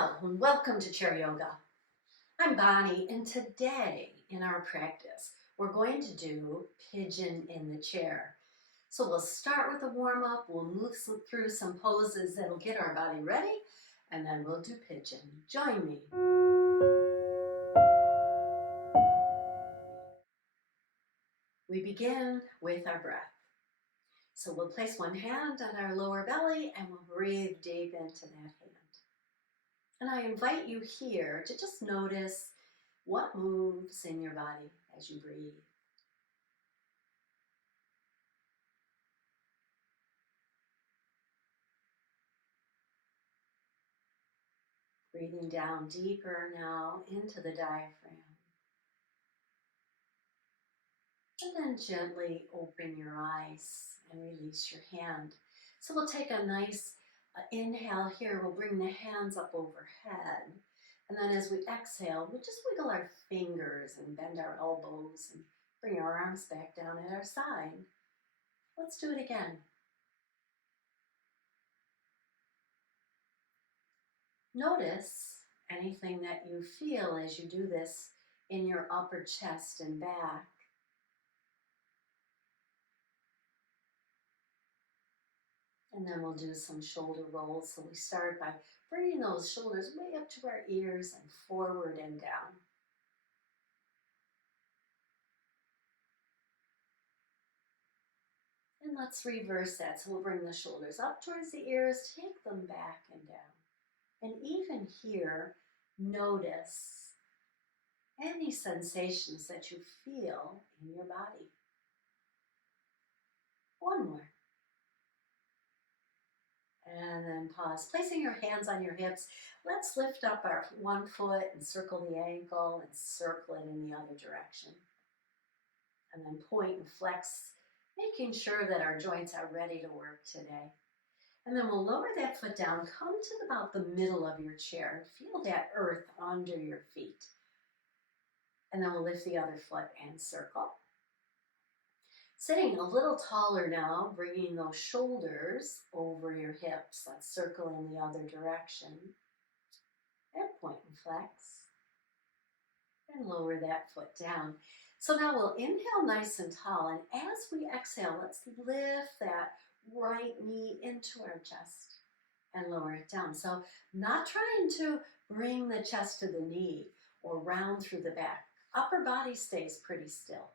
Hello and welcome to Chair Yoga. I'm Bonnie, and today in our practice we're going to do pigeon in the chair. So we'll start with a warm-up, we'll move through some poses that'll get our body ready, and then we'll do pigeon. Join me. We begin with our breath. So we'll place one hand on our lower belly and we'll breathe deep into that hand. And I invite you here to just notice what moves in your body as you breathe. Breathing down deeper now into the diaphragm. And then gently open your eyes and release your hand. So we'll take a nice inhale here. We'll bring the hands up overhead. And then as we exhale, we'll just wiggle our fingers and bend our elbows and bring our arms back down at our side. Let's do it again. Notice anything that you feel as you do this in your upper chest and back. And then we'll do some shoulder rolls. So we start by bringing those shoulders way up to our ears and forward and down. And let's reverse that. So we'll bring the shoulders up towards the ears, take them back and down. And even here, notice any sensations that you feel in your body. One more. And then pause. Placing your hands on your hips, let's lift up our one foot and circle the ankle and circle it in the other direction. And then point and flex, making sure that our joints are ready to work today. And then we'll lower that foot down, come to about the middle of your chair and feel that earth under your feet. And then we'll lift the other foot and circle. Sitting a little taller now, bringing those shoulders over your hips. Let's circle in the other direction. And point and flex. And lower that foot down. So now we'll inhale nice and tall. And as we exhale, let's lift that right knee into our chest and lower it down. So not trying to bring the chest to the knee or round through the back. Upper body stays pretty still.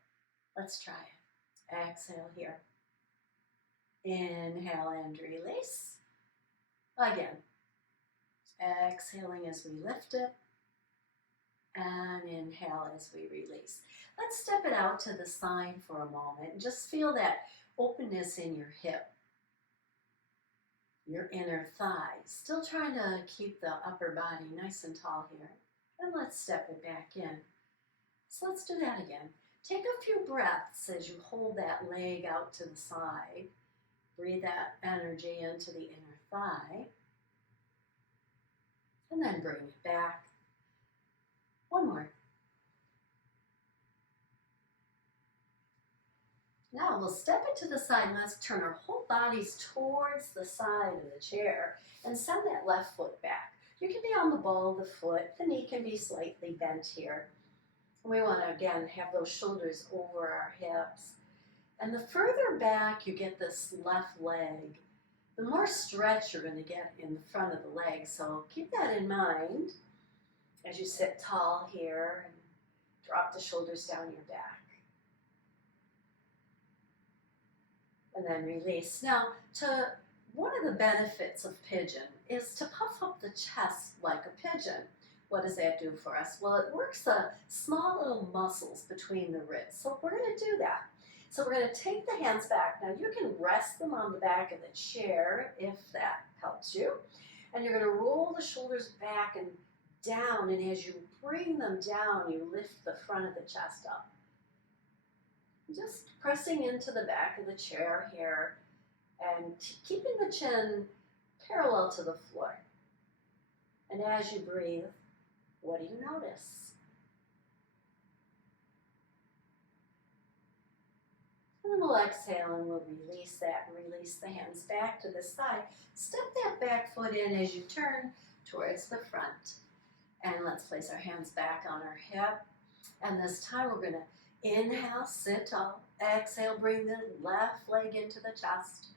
Let's try it. Exhale here. Inhale and release. Again. Exhaling as we lift it. And inhale as we release. Let's step it out to the side for a moment and just feel that openness in your hip, your inner thigh. Still trying to keep the upper body nice and tall here. And let's step it back in. So let's do that again. Take a few breaths as you hold that leg out to the side. Breathe that energy into the inner thigh. And then bring it back. One more. Now we'll step it to the side and let's turn our whole bodies towards the side of the chair and send that left foot back. You can be on the ball of the foot. The knee can be slightly bent here. We want to, again, have those shoulders over our hips. And the further back you get this left leg, the more stretch you're going to get in the front of the leg. So keep that in mind as you sit tall here and drop the shoulders down your back. And then release. Now, one of the benefits of pigeon is to puff up the chest like a pigeon. What does that do for us? Well, it works the small little muscles between the ribs. So we're going to do that. So we're going to take the hands back. Now you can rest them on the back of the chair if that helps you. And you're going to roll the shoulders back and down. And as you bring them down, you lift the front of the chest up. Just pressing into the back of the chair here and keeping the chin parallel to the floor. And as you breathe, what do you notice? And then we'll exhale and we'll release that and release the hands back to the side. Step that back foot in as you turn. towards the front. And let's place our hands back on our hip. And this time we're going to inhale, sit tall. Exhale, bring the left leg into the chest.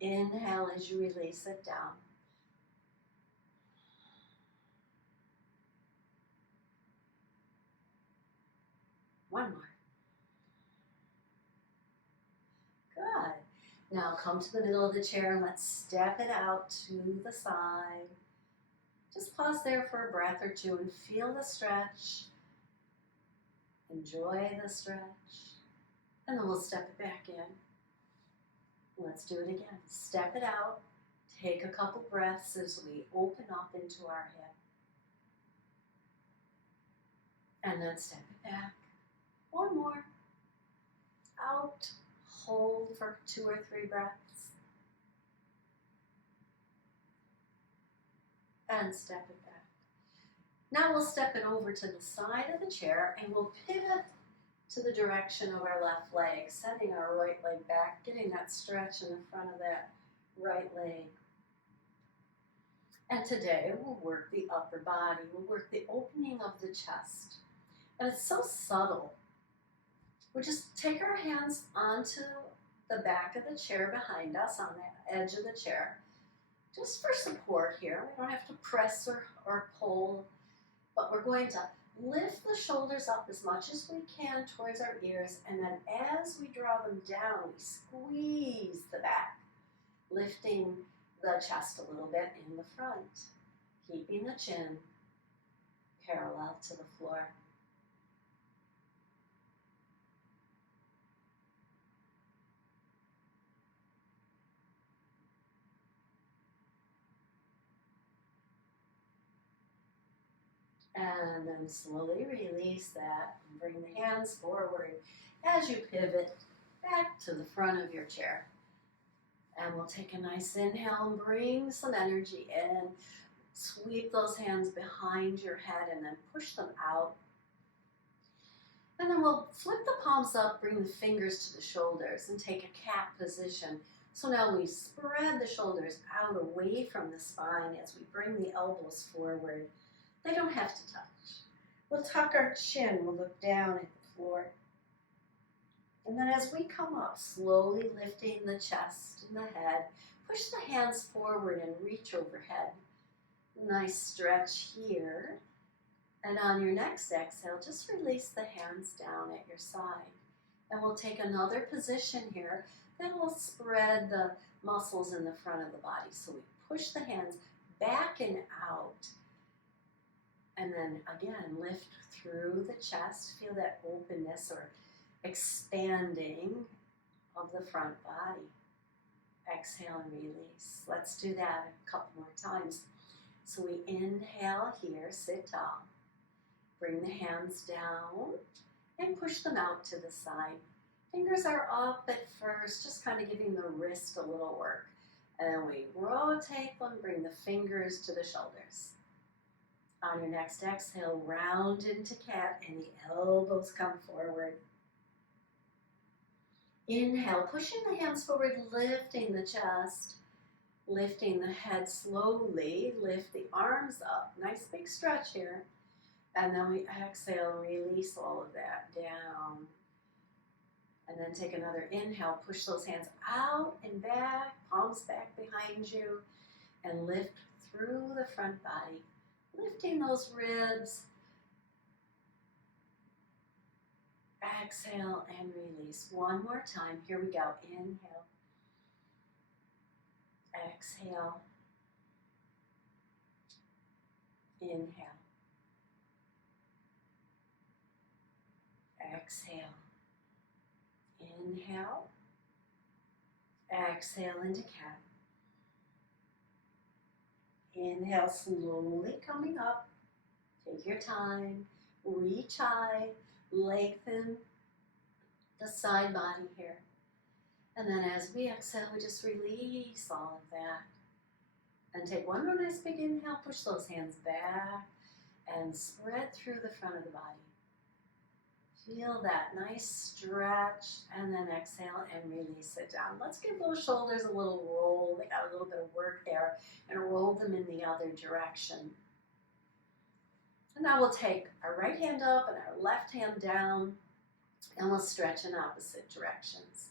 Inhale as you release it down. One more. Good. Now come to the middle of the chair and let's step it out to the side. Just pause there for a breath or two and feel the stretch. Enjoy the stretch. And then we'll step it back in. Let's do it again. Step it out. Take a couple breaths as we open up into our hip. And then step it back. One more. Out. Hold for 2 or 3 breaths. And step it back. Now we'll step it over to the side of the chair and we'll pivot to the direction of our left leg, setting our right leg back, getting that stretch in the front of that right leg. And today we'll work the upper body. We'll work the opening of the chest. And it's so subtle. We'll just take our hands onto the back of the chair behind us, on the edge of the chair, just for support here. We don't have to press or pull, but we're going to lift the shoulders up as much as we can towards our ears, and then as we draw them down, we squeeze the back, lifting the chest a little bit in the front, keeping the chin parallel to the floor. And then slowly release that and bring the hands forward as you pivot back to the front of your chair. And we'll take a nice inhale and bring some energy in. Sweep those hands behind your head and then push them out. And then we'll flip the palms up, bring the fingers to the shoulders and take a cat position. So now we spread the shoulders out away from the spine as we bring the elbows forward. They don't have to touch. We'll tuck our chin, we'll look down at the floor. And then as we come up, slowly lifting the chest and the head, push the hands forward and reach overhead. Nice stretch here. And on your next exhale, just release the hands down at your side. And we'll take another position here that will spread the muscles in the front of the body. So we push the hands back and out. And then again, lift through the chest. Feel that openness or expanding of the front body. Exhale and release. Let's do that a couple more times. So we inhale here, sit tall. Bring the hands down and push them out to the side. Fingers are up at first, just kind of giving the wrist a little work. And then we rotate them, bring the fingers to the shoulders. On your next exhale, round into cat and the elbows come forward. Inhale, pushing the hands forward, lifting the chest, lifting the head slowly, lift the arms up. Nice big stretch here. And then we exhale, release all of that down. And then take another inhale, push those hands out and back, palms back behind you, and lift through the front body. Lifting those ribs. Exhale and release. One more time. Here we go. Inhale. Exhale. Inhale. Exhale. Inhale. Exhale into cat. Inhale, slowly coming up. Take your time. Reach high. Lengthen the side body here. And then as we exhale, we just release all of that. And take one more nice big inhale. Push those hands back and spread through the front of the body. Feel that nice stretch, and then exhale and release it down. Let's give those shoulders a little roll. They got a little bit of work there, and roll them in the other direction. And now we'll take our right hand up and our left hand down, and we'll stretch in opposite directions.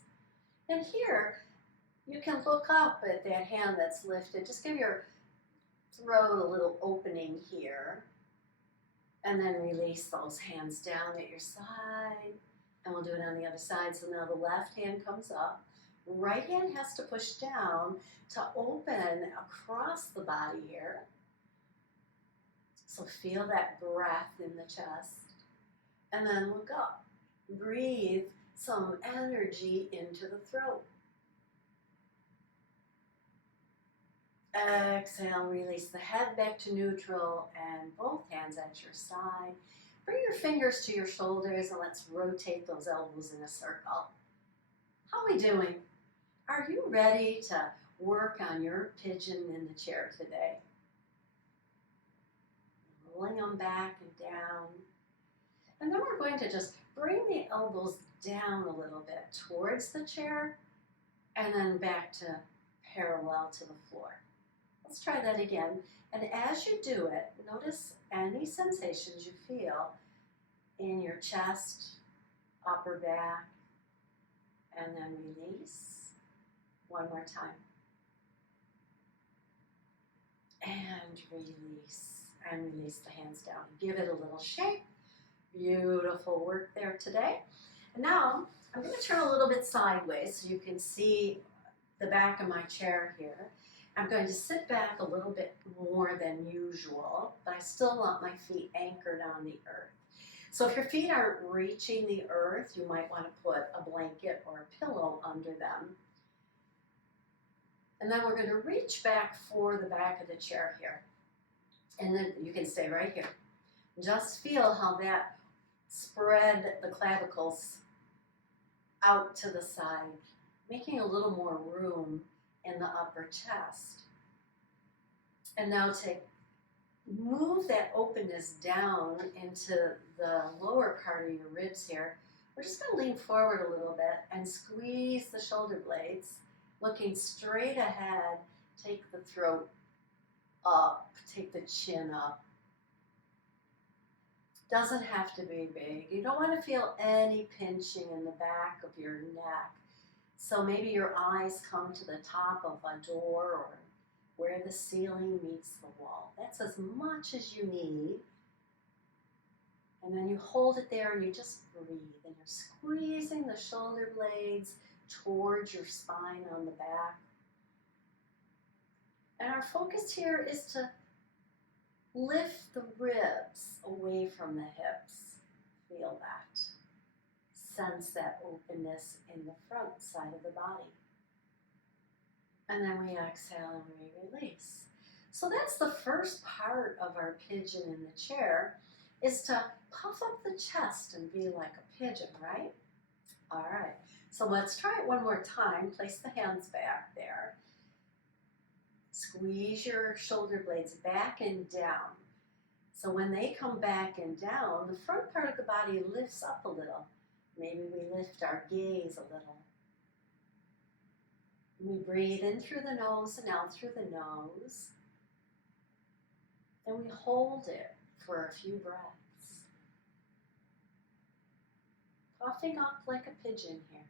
And here, you can look up at that hand that's lifted. Just give your throat a little opening here. And then release those hands down at your side. And we'll do it on the other side. So now the left hand comes up. Right hand has to push down to open across the body here. So feel that breath in the chest. And then look up. Breathe some energy into the throat. Exhale, release the head back to neutral and both hands at your side. Bring your fingers to your shoulders and let's rotate those elbows in a circle. How are we doing? Are you ready to work on your pigeon in the chair today? Rolling them back and down. And then we're going to just bring the elbows down a little bit towards the chair and then back to parallel to the floor. Let's try that again. And as you do it, notice any sensations you feel in your chest, upper back, and then release. One more time. And release. And release the hands down. Give it a little shake. Beautiful work there today. And now I'm going to turn a little bit sideways so you can see the back of my chair here. I'm going to sit back a little bit more than usual, but I still want my feet anchored on the earth. So if your feet aren't reaching the earth, you might want to put a blanket or a pillow under them. And then we're going to reach back for the back of the chair here. And then you can stay right here. Just feel how that spread the clavicles out to the side, making a little more room in the upper chest. And now move that openness down into the lower part of your ribs here. We're just going to lean forward a little bit and squeeze the shoulder blades, looking straight ahead. Take the throat up, take the chin up. Doesn't have to be big. You don't want to feel any pinching in the back of your neck. So maybe your eyes come to the top of a door or where the ceiling meets the wall. That's as much as you need. And then you hold it there and you just breathe. And you're squeezing the shoulder blades towards your spine on the back. And our focus here is to lift the ribs away from the hips. Feel that. Sense that openness in the front side of the body. And then we exhale and we release. So that's the first part of our pigeon in the chair, is to puff up the chest and be like a pigeon, right? All right, so let's try it one more time. Place the hands back there. Squeeze your shoulder blades back and down. So when they come back and down, the front part of the body lifts up a little. Maybe we lift our gaze a little. We breathe in through the nose and out through the nose. And we hold it for a few breaths. Puffing up like a pigeon here.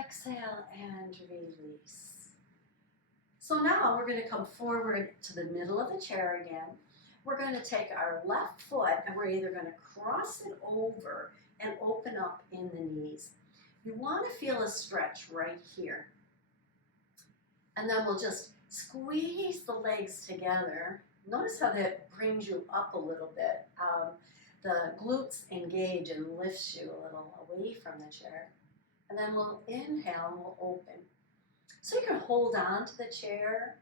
Exhale and release. So now we're going to come forward to the middle of the chair again. We're going to take our left foot and we're either going to cross it over and open up in the knees. You want to feel a stretch right here. And then we'll just squeeze the legs together. Notice how that brings you up a little bit. The glutes engage and lifts you a little away from the chair. And then we'll inhale and we'll open. So you can hold on to the chair,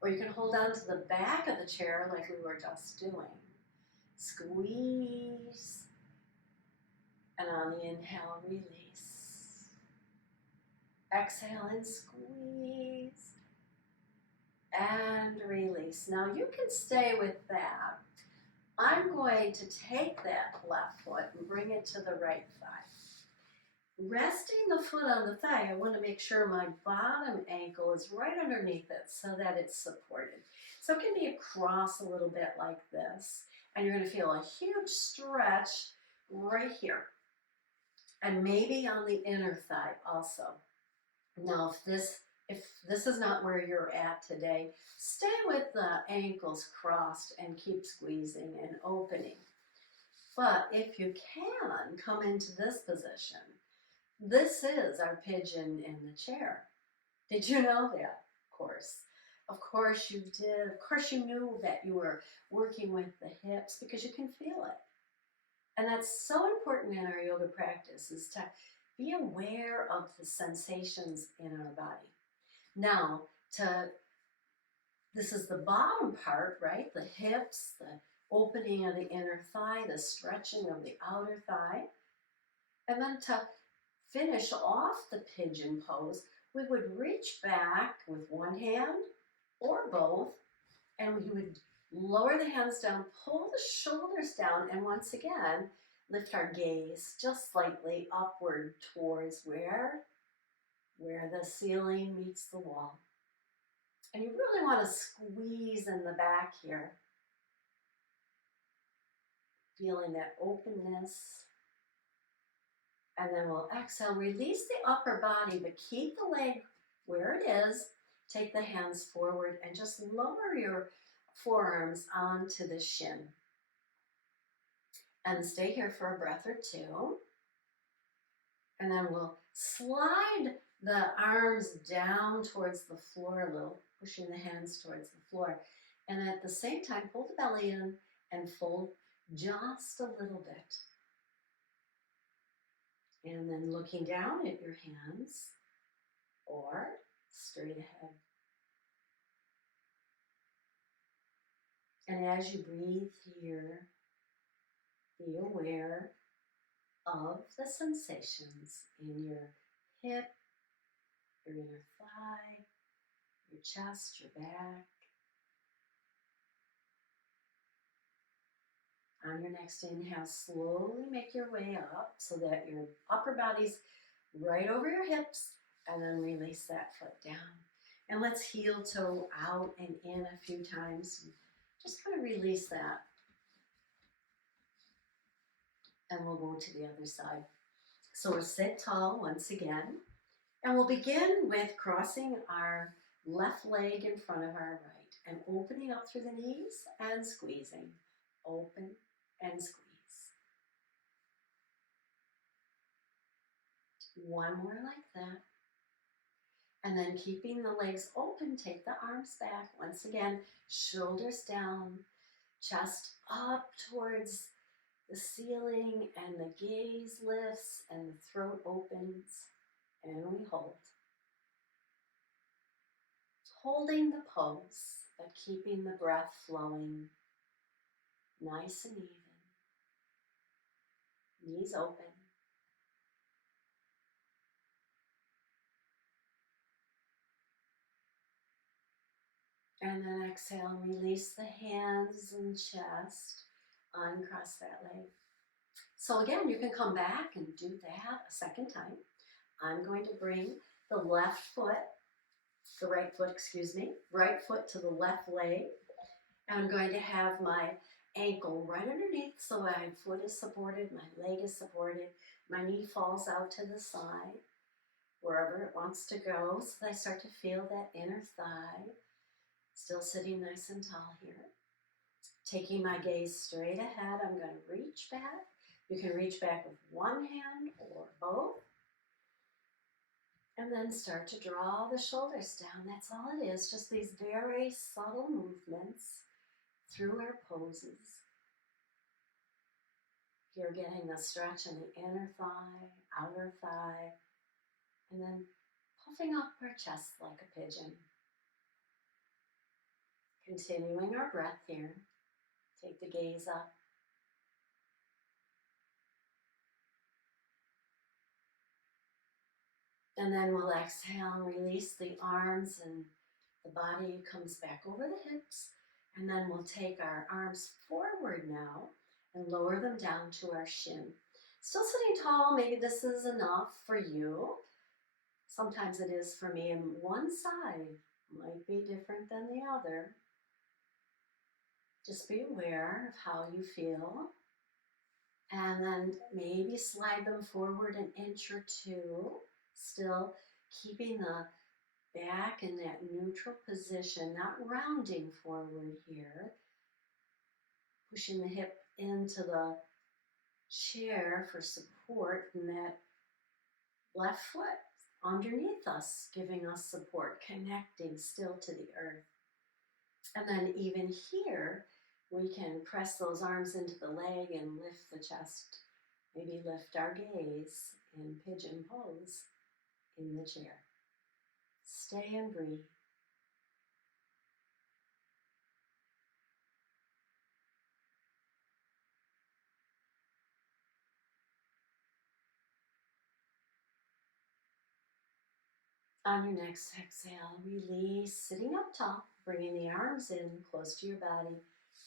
or you can hold on to the back of the chair like we were just doing. Squeeze. And on the inhale, release. Exhale and squeeze. And release. Now you can stay with that I'm going to take that left foot and bring it to the right thigh. Resting the foot on the thigh, I want to make sure my bottom ankle is right underneath it so that it's supported. So it can be across a little bit like this, and you're going to feel a huge stretch right here, and maybe on the inner thigh also. Now, if this is not where you're at today, stay with the ankles crossed and keep squeezing and opening. But if you can come into this position, this is our pigeon in the chair. Did you know that? Of course. Of course you did. Of course you knew that you were working with the hips because you can feel it. And that's so important in our yoga practice, is to be aware of the sensations in our body. Now, this is the bottom part, right? The hips, the opening of the inner thigh, the stretching of the outer thigh. And then to finish off the pigeon pose, we would reach back with one hand or both, and we would lower the hands down, pull the shoulders down, and once again, lift our gaze just slightly upward towards where the ceiling meets the wall. And you really want to squeeze in the back here, feeling that openness. And then we'll exhale, release the upper body, but keep the leg where it is. Take the hands forward and just lower your forearms onto the shin. And stay here for a breath or two. And then we'll slide the arms down towards the floor a little, pushing the hands towards the floor. And at the same time, pull the belly in and fold just a little bit. And then looking down at your hands or straight ahead. And as you breathe here, be aware of the sensations in your hip, your inner thigh, your chest, your back. On your next inhale, slowly make your way up so that your upper body's right over your hips, and then release that foot down. And let's heel toe out and in a few times. Just kind of release that. And we'll go to the other side. So we'll sit tall once again. And we'll begin with crossing our left leg in front of our right and opening up through the knees and squeezing. Open and squeeze. One more like that. And then keeping the legs open, take the arms back. Once again, shoulders down, chest up towards the ceiling, and the gaze lifts and the throat opens, and we hold. Holding the pose, but keeping the breath flowing nice and even. Knees open. And then exhale, release the hands and chest, uncross that leg. So again, you can come back and do that a second time. I'm going to bring the right foot to the left leg. And I'm going to have my ankle right underneath so my foot is supported, my leg is supported, my knee falls out to the side, wherever it wants to go, so that I start to feel that inner thigh. Still sitting nice and tall here. Taking my gaze straight ahead, I'm going to reach back. You can reach back with one hand or both. And then start to draw the shoulders down. That's all it is, just these very subtle movements through our poses. You're getting the stretch in the inner thigh, outer thigh, and then puffing up our chest like a pigeon. Continuing our breath here. Take the gaze up. And then we'll exhale and release the arms, and the body comes back over the hips. And then we'll take our arms forward now and lower them down to our shin. Still sitting tall, maybe this is enough for you. Sometimes it is for me, and one side might be different than the other. Just be aware of how you feel. And then maybe slide them forward an inch or two, still keeping the back in that neutral position, not rounding forward here. Pushing the hip into the chair for support, and that left foot underneath us, giving us support, connecting still to the earth. And then even here, we can press those arms into the leg and lift the chest. Maybe lift our gaze in pigeon pose in the chair. Stay and breathe. On your next exhale, release, sitting up tall, bringing the arms in close to your body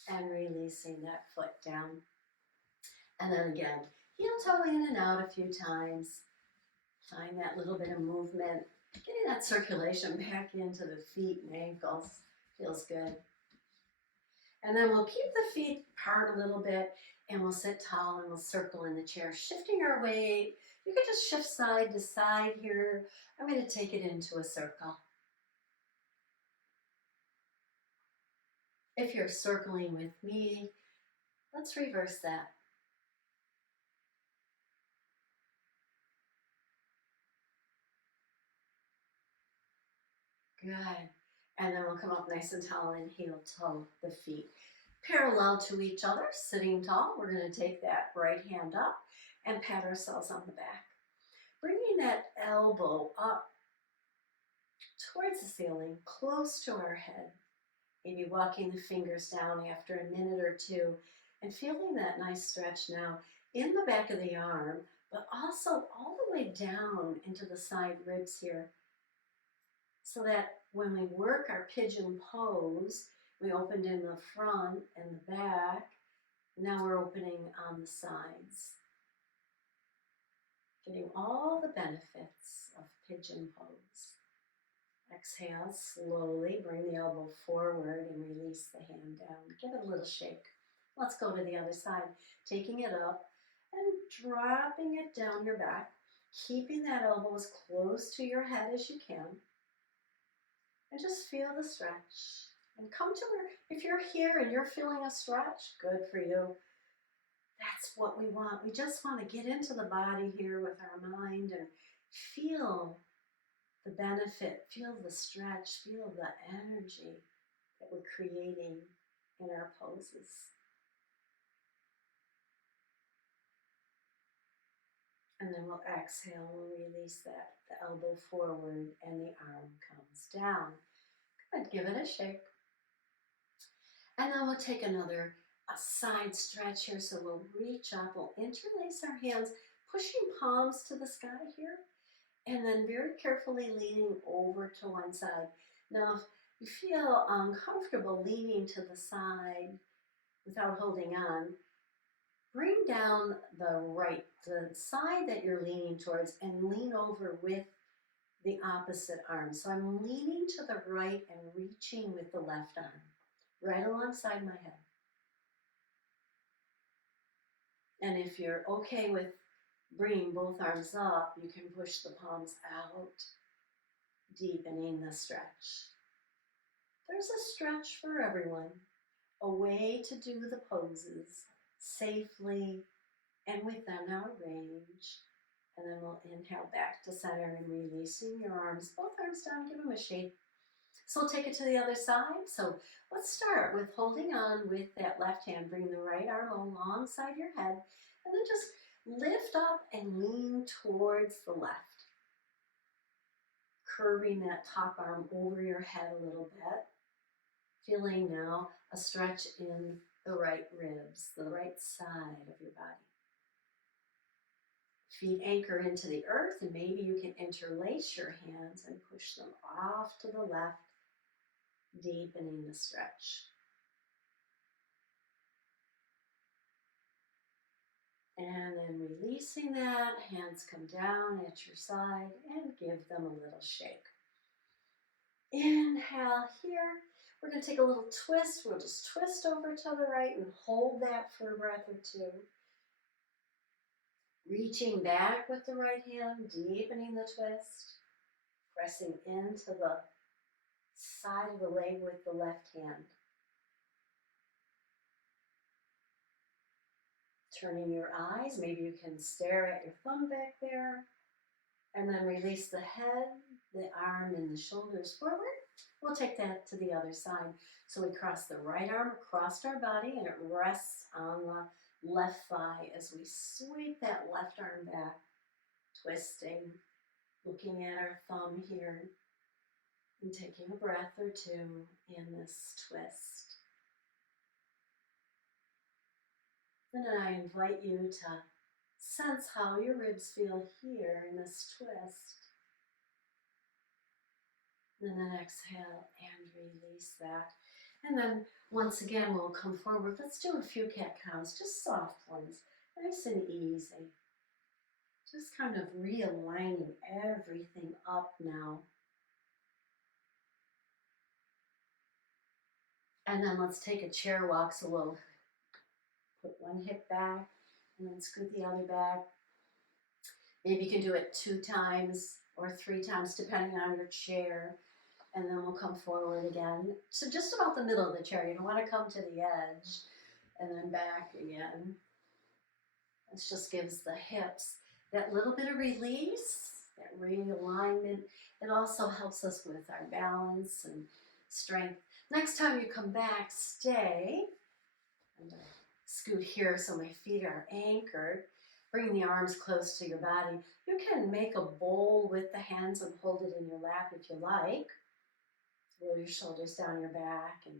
and releasing that foot down. And then again, heel toe in and out a few times. Find that little bit of movement, getting that circulation back into the feet and ankles. Feels good. And then we'll keep the feet apart a little bit and we'll sit tall and we'll circle in the chair, shifting our weight. You can just shift side to side here. I'm going to take it into a circle. If you're circling with me, let's reverse that. Good. And then we'll come up nice and tall and heel toe the feet. Parallel to each other, sitting tall. We're going to take that right hand up and pat ourselves on the back. Bringing that elbow up towards the ceiling, close to our head. Maybe walking the fingers down after a minute or two and feeling that nice stretch now in the back of the arm, but also all the way down into the side ribs here. So that when we work our pigeon pose, we opened in the front and the back. Now we're opening on the sides. Getting all the benefits of pigeon pose. Exhale, slowly bring the elbow forward and release the hand down. Give it a little shake. Let's go to the other side. Taking it up and dropping it down your back. Keeping that elbow as close to your head as you can. And just feel the stretch. And come to where, if you're here and you're feeling a stretch, good for you. That's what we want. We just want to get into the body here with our mind and feel the benefit, feel the stretch, feel the energy that we're creating in our poses. And then we'll exhale, we'll release that, the elbow forward and the arm comes down. Good, give it a shake. And then we'll take another side stretch here. So we'll reach up, we'll interlace our hands, pushing palms to the sky here. And then very carefully leaning over to one side. Now, if you feel uncomfortable leaning to the side without holding on, bring down the side that you're leaning towards and lean over with the opposite arm. So I'm leaning to the right and reaching with the left arm, right alongside my head. And if you're okay with bringing both arms up, you can push the palms out, deepening the stretch. There's a stretch for everyone, a way to do the poses safely and within our range. And then we'll inhale back to center and releasing your arms, both arms down, give them a shake. So we'll take it to the other side. So let's start with holding on with that left hand, bring the right arm alongside your head, and then just lift up and lean towards the left. Curving that top arm over your head a little bit. Feeling now a stretch in the right ribs, the right side of your body. Feet anchor into the earth, and maybe you can interlace your hands and push them off to the left, deepening the stretch. releasing that, hands come down at your side and give them a little shake. Inhale here. We're going to take a little twist. We'll just twist over to the right and hold that for a breath or two. Reaching back with the right hand, deepening the twist. Pressing into the side of the leg with the left hand. Turning your eyes, maybe you can stare at your thumb back there. And then release the head, the arm, and the shoulders forward. We'll take that to the other side. So we cross the right arm across our body and it rests on the left thigh as we sweep that left arm back, twisting, looking at our thumb here, and taking a breath or two in this twist. And then I invite you to sense how your ribs feel here in this twist. And then exhale and release that. And then once again, we'll come forward. Let's do a few cat-cows, just soft ones, nice and easy. Just kind of realigning everything up now. And then let's take a chair walk. So we'll put one hip back and then scoot the other back. Maybe you can do it 2 times or 3 times depending on your chair. And then we'll come forward again. So just about the middle of the chair. You don't want to come to the edge and then back again. This just gives the hips that little bit of release, that realignment. It also helps us with our balance and strength. Next time you come back, stay. I'm going to scoot here so my feet are anchored. Bring the arms close to your body. You can make a bowl with the hands and hold it in your lap if you like. Roll your shoulders down your back and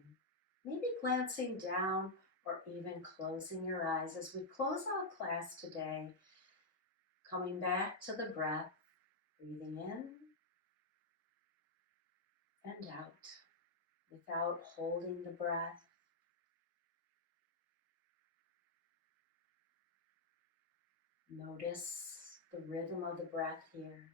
maybe glancing down or even closing your eyes as we close out class today. Coming back to the breath, breathing in and out without holding the breath. Notice the rhythm of the breath here.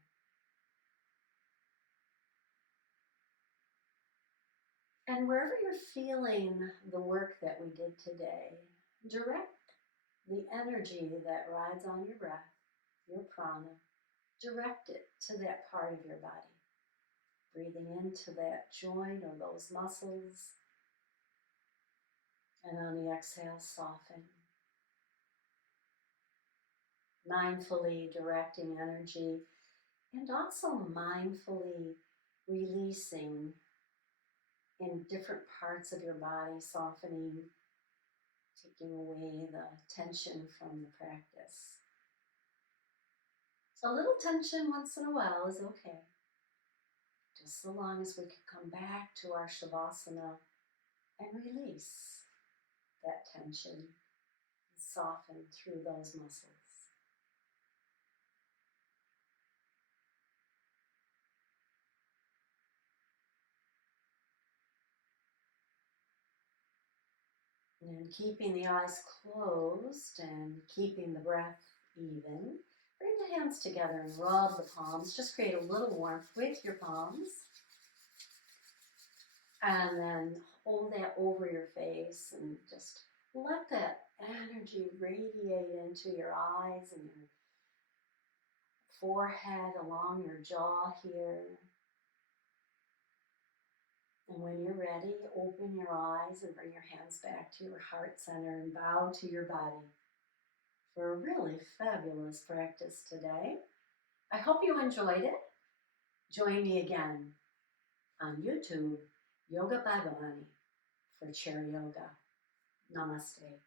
And wherever you're feeling the work that we did today, direct the energy that rides on your breath, your prana, direct it to that part of your body. Breathing into that joint or those muscles. And on the exhale, soften. Mindfully directing energy and also mindfully releasing in different parts of your body, softening, taking away the tension from the practice. A little tension once in a while is okay, just so long as we can come back to our Shavasana and release that tension and soften through those muscles. And keeping the eyes closed and keeping the breath even, bring the hands together and rub the palms. Just create a little warmth with your palms. And then hold that over your face and just let that energy radiate into your eyes and your forehead, along your jaw here. And when you're ready, open your eyes and bring your hands back to your heart center and bow to your body for a really fabulous practice today. I hope you enjoyed it. Join me again on YouTube, Yoga by Bhavani, for chair yoga. Namaste.